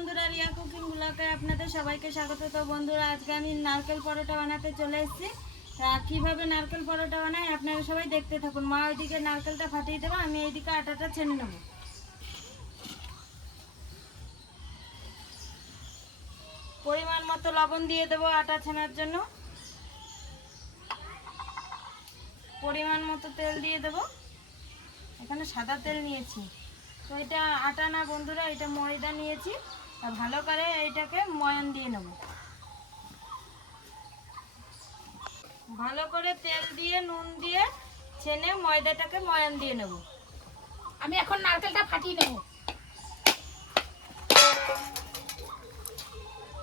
বন্ধুরা, রিয়া কুকিং ব্লগে আপনাদের সবাইকে স্বাগত। তো বন্ধুরা, আজকে আমি নারকেল পরোটা বানাতে চলে এসেছি। কীভাবে নারকেল পরোটা বানাই আপনারা সবাই দেখতে থাকুন। মা ওইদিকে নারকেলটা ফাটিয়ে দেবো, আমি এইদিকে আটাটা ছেনে নেব। পরিমাণ মতো লবণ দিয়ে দেবো আটা ছেনার জন্য। পরিমাণ মতো তেল দিয়ে দেবো। এখানে সাদা তেল নিয়েছি। তো এটা আটা না বন্ধুরা, এটা ময়দা নিয়েছি। আর ভালো করে এইটাকে ময়ান দিয়ে নেব। ভালো করে তেল দিয়ে নুন দিয়ে ছেনে ময়দাটাকে ময়ান দিয়ে নেব। আমি এখন নারকেলটা ফাটিয়ে নেব।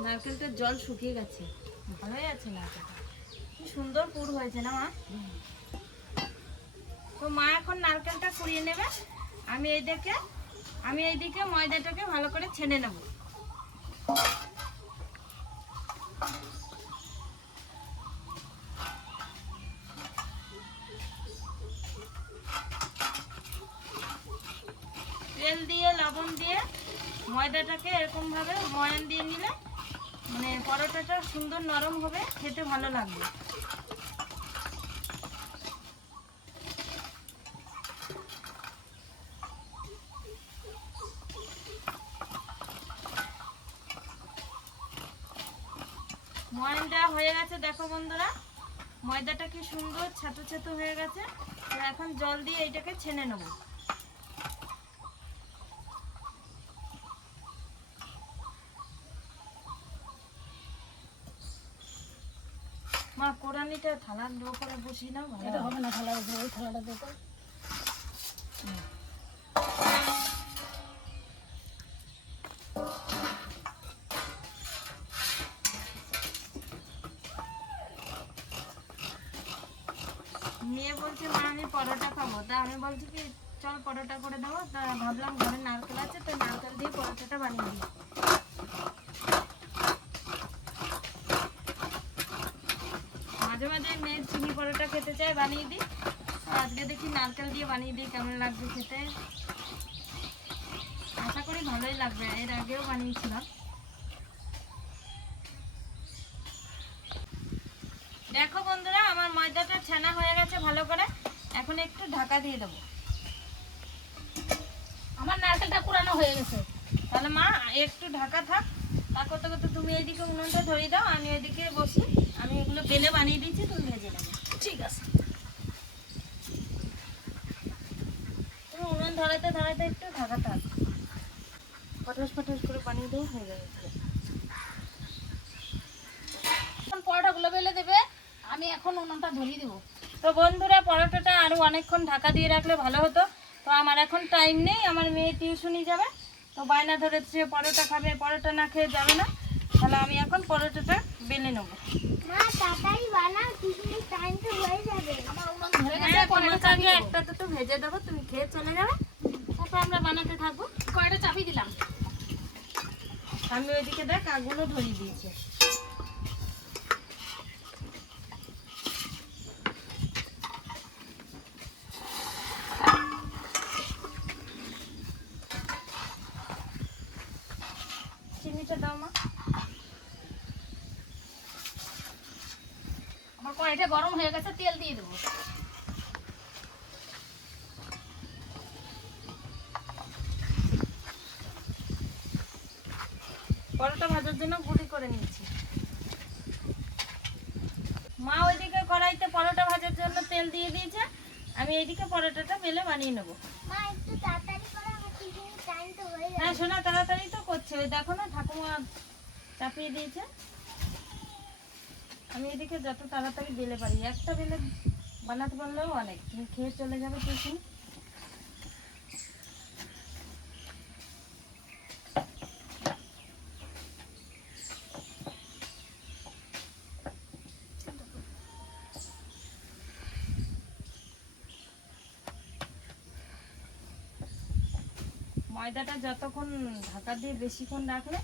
নারকেলটার জল শুকিয়ে গেছে। ভালোই আছে নারকেলটা। কি সুন্দর পুর হয়েছে না মা? তো মা এখন নারকেলটা কুড়িয়ে নেবে। আমি এইদিকে আমি এইদিকে ময়দাটাকে ভালো করে ছেনে নেব। তেল দিয়ে, লবণ দিয়ে ময়দাটাকে এরকমভাবে ময়ান দিয়ে নিলে মানে পরোটাটা সুন্দর নরম হবে, খেতে ভালো লাগবে। ময়নটা হয়ে গেছে, দেখো বন্ধুরা। ময়দাটা কি সুন্দর, ছাতু ছাতু হয়ে গেছে। এখন জল দিয়ে এইটাকে ছেনে নেব। মা কোরআনিটা থালার লো করে নাও। ভালো এটা হবে। না থালা উপরে ওই থালাটা দেখো। মেয়ে বলছে, মা, আমি পরোটা খাব। তা আমি বলছি কি, চল পরোটা করে দেবো। তা ভাবলাম ঘরে নারকেল আছে, তো নারকেল দিয়ে পরোটাটা বানিয়ে দিই। মাঝে মাঝে মেয়ে চিনি পরোটা খেতে চায়, বানিয়ে দিই। আজকে দেখি নারকেল দিয়ে বানিয়ে দিই, কেমন লাগবে খেতে? আশা করি ভালোই লাগবে, এর আগেও বানিয়েছিলাম। ছানা হয়ে গেছে ভালো করে এখন একটু ঢাকা দিয়ে দেবো। আমার নারকেলটা কুড়ানো হয়ে গেছে। তাহলে মা একটু ঢাকা থাক। তা করতে করতে তুমি এইদিকে উনুনটা ধরিয়ে দাও আমি ওইদিকে বসি। আমি এগুলো বেলে বানিয়ে দিচ্ছি তুমি ভেজে নেবে। ঠিক আছে। তুমি উনুন ধরাতে ধরাতে একটু ঢাকা থাক। ফটাস ফটাস করে বানিয়ে দেবো হয়ে যাবে। পরোটাগুলো বেলে দেবে। আমি এখন উনুনটা ধরিয়ে দেবো। তো বন্ধুরা পরোটাটা আরও অনেকক্ষণ ঢাকা দিয়ে রাখলে ভালো হতো। তো আমার এখন টাইম নেই আমার মেয়ে টিউশনি যাবে। তো বায়না ধরেছে পরোটা খাবে পরোটা না খেয়ে যাবে না। তাহলে আমি এখন পরোটাটা বেলে নেব। মা তাড়াতাড়ি বানাও টিফিনের টাইম তো আমার উনুন ধরে গেছে হ্যাঁ একটা দুটো ভেজে দেবো তুমি খেয়ে চলে যাবে। তারপর আমরা বানাতে থাকব। দিলাম? আমি ওইদিকে দেখ আগুনও ধরিয়ে দিয়েছে চিনিটা দাও মা আমার কড়াইটা গরম হয়ে গেছে তেল দিয়ে দেবো। পরোটা ভাজার জন্য গুঁড়ি করে নিয়েছি। মা ওইদিকে কড়াইতে পরোটা ভাজার জন্য তেল দিয়ে দিয়েছে আমি এইদিকে পরোটাটা বেলে বানিয়ে নেব। মা একটু তাড়াতাড়ি করো আমার টিফিনের টাইম তো হ্যাঁ শোনা তাড়াতাড়ি তো করছে। দেখো না ঠাকুমা চাপিয়ে দিয়েছে। আমি এদিকে যত তাড়াতাড়ি বেলে পারি, একটা বেলে বানাতে পারলেও অনেক, তুমি খেয়ে চলে যাবে টিফিন। ময়দাটা যতক্ষণ ঢাকা দিয়ে বেশিক্ষণ রাখলে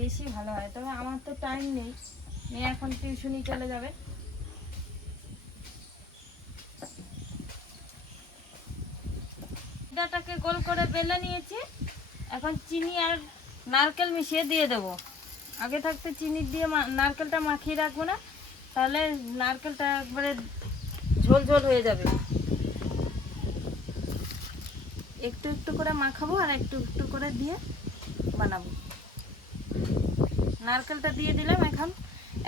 বেশি ভালো হয়, তবে আমার তো টাইম নেই। মেয়ে এখন টিউশনি চলে যাবে। ডাটাকে গোল করে বেলে নিয়েছি। এখন চিনি আর নারকেল মিশিয়ে দিয়ে দেবো। আগে থাকতে চিনি দিয়ে নারকেলটা মাখিয়ে রাখব না, তাহলে নারকেলটা একবারে ঝোল ঝোল হয়ে যাবে। একটু একটু করে মাখাবো আর একটু একটু করে দিয়ে বানাবো। নারকেলটা দিয়ে দিলাম এখন।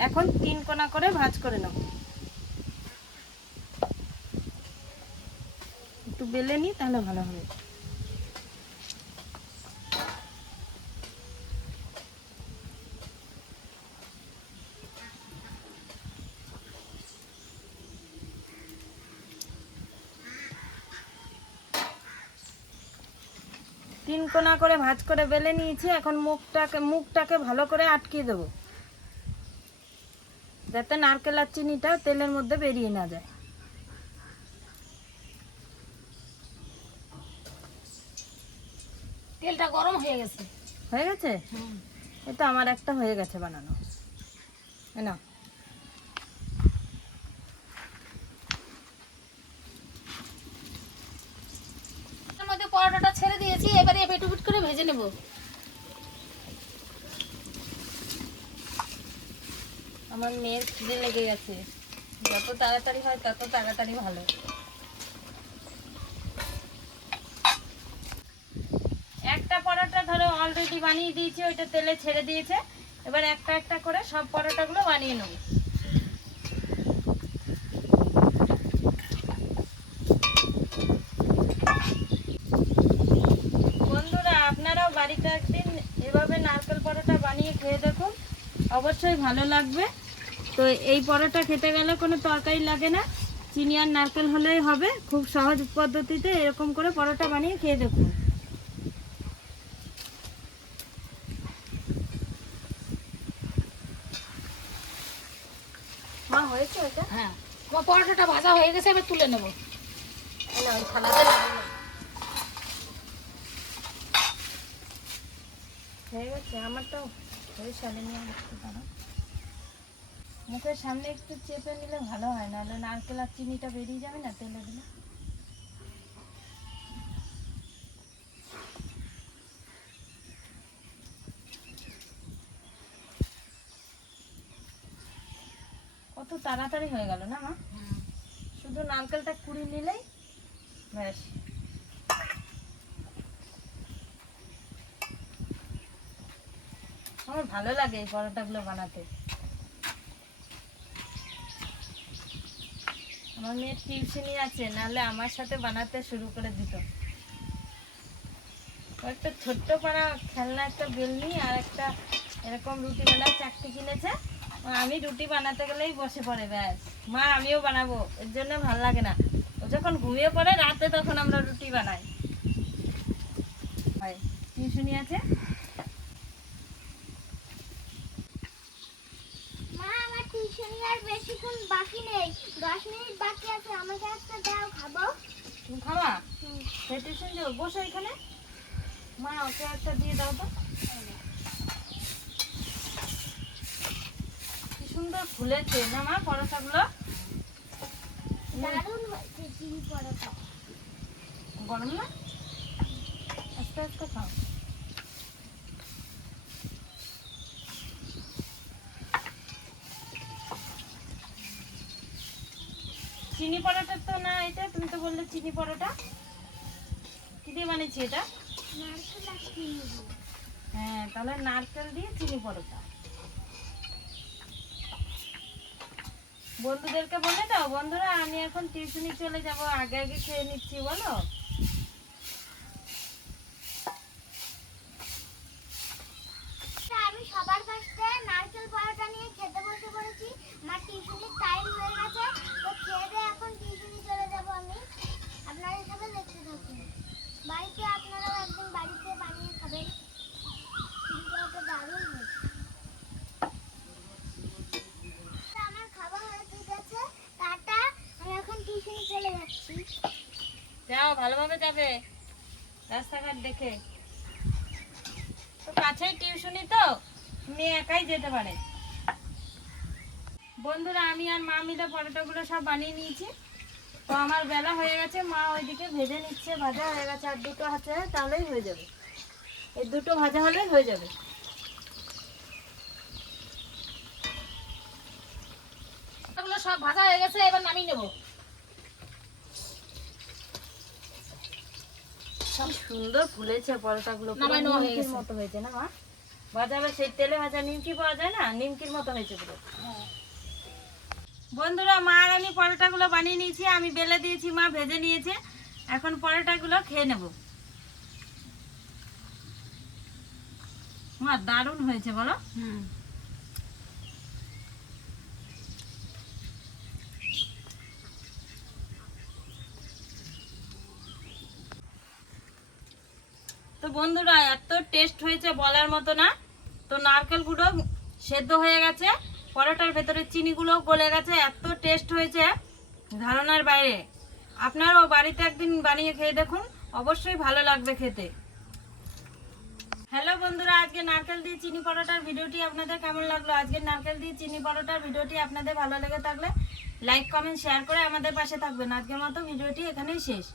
এখন তিন কোনা করে ভাজ করে নেব। একটু বেলে নিই, তাহলে ভালো হবে। তিন কোনা করে ভাজ করে বেলে নিয়েছি, এখন মুখটাকে মুখটাকে ভালো করে আটকে দেবো। যাতে নারকেল আর চিনিটা তেলের মধ্যে বেরিয়ে না যায়। তেলটা গরম হয়ে গেছে। হয়ে গেছে? এটা আমার একটা হয়ে গেছে বানানো। মধ্যে পরোটাটা ছেড়ে দিয়েছি এবারে পেটুপিট করে ভেজে নেব। আমার মেয়ের খিদে লেগে গেছে। যত তাড়াতাড়ি হয়, তত তাড়াতাড়ি ভালো। একটা পরোটা ধরো অলরেডি বানিয়ে দিয়েছি, ওইটা তেলে ছেড়ে দিয়েছে। এবার একটা একটা করে সব পরোটাগুলো বানিয়ে নেব। বন্ধুরা, আপনারাও বাড়িতে একদিন এভাবে নারকেল পরোটা বানিয়ে খেয়ে দেখুন। অবশ্যই ভালো লাগবে। তো এই পরোটা খেতে গেলে কোনো তরকারি লাগে না। চিনি আর নারকেল হলেই হবে। খুব সহজ পদ্ধতিতে এরকম করে পরোটা বানিয়ে খেয়ে দেখুন। মা হয়েছে ওটা হ্যাঁ। পরোটাটা ভাজা হয়ে গেছে এবার তুলে নেব। হয়ে গেছে আমারটাও। সালে নিয়ে মুখের সামনে একটু চেপে নিলে ভালো হয়, নাহলে নারকেল আর চিনিটা বেরিয়ে যাবে না তেলে দিলে। কত তাড়াতাড়ি হয়ে গেল না, মা? শুধু নারকেলটা কুড়ি নিলেই ব্যাস। আমার ভালো লাগে এই পরোটাগুলো বানাতে। আমার মেয়ের টিউশনি আছে, নাহলে আমার সাথে বানাতে শুরু করে দিত। একটা ছোট্ট পাড়া খেলনা, একটা বেলনি আর একটা এরকম রুটি বেলার চাকতি কিনেছে আমি রুটি বানাতে গেলেই বসে পড়ে, ব্যাস। মা, আমিও বানাবো, এর জন্য ভালো লাগে না। ও যখন ঘুমিয়ে পড়ে, রাতে তখন আমরা রুটি বানাই। হয়, টিউশনি আছে মা আমার টিউশনি আর বেশিক্ষণ বাকি নেই। দশ মিনিট বাকি আছে আমাকে একটা দাও খাব? সেই টিউশন যাও বসো এখানে। মা ওকে একটা দিয়ে দাও তো। কি সুন্দর ফুলেছে না মা পরোটাগুলো? দারুণ হয়েছে চিনি পরোটা। গরম না? আস্তে আস্তে খাও। চিনি পরোটা তো না এটা, তুমি তো বললে চিনি পরোটা। কি দিয়ে বানিয়েছি এটা। হ্যাঁ তাহলে নারকেল দিয়ে চিনি পরোটা। বন্ধুদেরকে বলে দাও, বন্ধুরা, আমি এখন টিউশনি চলে যাব, আগে আগে খেয়ে নিচ্ছি, বলো তা আমি সবার ফার্স্টে নারকেল পরোটা নিয়ে খেতে বসে পড়েছি আমার টিউশনির টাইম হয়ে গেছে তো খেয়ে দিয়ে এখন টিউশনি চলে যাব আমি আপনারা হিসাবে দেখতে থাকুন বাড়িতে আপনারাও একদিন বাড়িতে বানিয়ে খাবেন চিনি পরোটা দারুণ হয়েছে তা আমার খাবার হয়ে গেছে টাটা আমি এখন টিউশনি চলে যাচ্ছি যাও ভালোভাবে যাবে। রাস্তাঘাট দেখে। তো কাছেই টিউশনি তো, মেয়ে একাই যেতে পারে। বন্ধুরা, আমি আর মা মিলে পরোটাগুলো সব বানিয়ে নিয়েছি। তো আমার বেলা হয়ে গেছে, মা ওইদিকে ভেজে নিচ্ছে, ভাজা হয়ে গেছে, আর দুটো হাতে তাহলেই হয়ে যাবে। এই দুটো ভাজা হলে হয়ে যাবে। সব ভাজা হয়ে গেছে, এবার নামিয়ে নেব। সুন্দর ফুলেছে পরোটাগুলো। গেছে। মতো হয়েছে না মা? বাজারে সেই তেলে ভাজা নিমকি পাওয়া যায় না? নিমকির মতো হয়েছে পুরো। বন্ধুরা মা আর আমি পরোটাগুলো বানিয়ে নিয়েছি আমি বেলে দিয়েছি মা ভেজে নিয়েছে। এখন পরোটাগুলো খেয়ে নেব। মা দারুণ হয়েছে বলো। হুম। বন্ধুরা, এত টেস্ট হয়েছে বলার মতো না। তো নারকেল গুঁড়ো সেদ্ধ হয়ে গেছে, পরোটার ভেতরে চিনিগুলো গলে গেছে, এত টেস্ট হয়েছে ধারণার বাইরে। আপনারাও বাড়িতে একদিন বানিয়ে খেয়ে দেখুন, অবশ্যই ভালো লাগবে খেতে। হ্যালো বন্ধুরা, আজকে নারকেল দিয়ে চিনি পরোটার ভিডিওটি আপনাদের কেমন লাগল? আজকে নারকেল দিয়ে চিনি পরোটার ভিডিওটি আপনাদের ভালো লেগে থাকলে লাইক কমেন্ট শেয়ার করে আমাদের পাশে থাকবেন। আজকের মতো ভিডিওটি এখানেই শেষ।